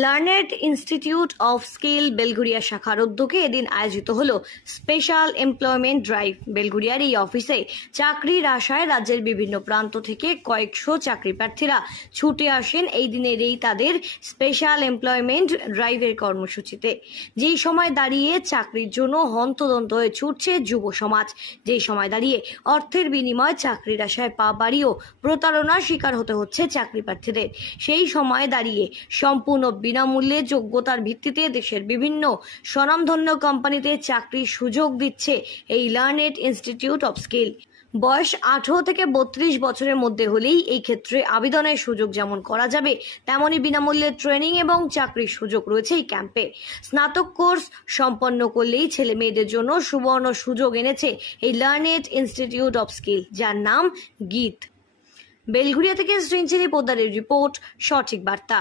Learned institute of skill Belgharia শাখার উদ্যোগে এদিন আয়োজিত হলো স্পেশাল এমপ্লয়মেন্ট ড্রাইভ। বেলঘরিয়ার এই অফিসে চাকরির আশায় রাজ্যের বিভিন্ন প্রান্ত থেকে কয়েকশো চাকরি প্রার্থীরা ছুটে আসেন এই দিনের তাদের স্পেশাল এমপ্লয়মেন্ট ড্রাইভের কর্মসূচিতে। যেই সময় দাঁড়িয়ে চাকরির জন্য হন্তদন্ত হয়ে ছুটছে যুব সমাজ, যেই সময় দাঁড়িয়ে অর্থের বিনিময়ে চাকরির আশায় পা বাড়িয়েও প্রতারণার শিকার হতে হচ্ছে চাকরি প্রার্থীদের, সেই সময় দাঁড়িয়ে সম্পূর্ণ বিনামূল্যে যোগ্যতার ভিত্তিতে দেশের বিভিন্ন স্বনামধন্য কোম্পানিতে চাকরির সুযোগ দিচ্ছে এই লার্নেড ইনস্টিটিউট অফ স্কিল। বয়স 18 থেকে 32 বছরের মধ্যে হলেই এই ক্ষেত্রে আবেদনের সুযোগ যেমন করা যাবে, তেমনই বিনামূল্যে ট্রেনিং এবং চাকরির সুযোগ রয়েছে এই ক্যাম্পে। স্নাতক কোর্স সম্পন্ন করলেই ছেলে মেয়েদের জন্য সুবর্ণ সুযোগ এনেছে এই লার্নেড ইনস্টিটিউট অফ স্কিল, যার নাম গীত। বেলঘরিয়া থেকে শ্রীঞ্চিনী পোদ্দারের রিপোর্ট, সঠিক বার্তা।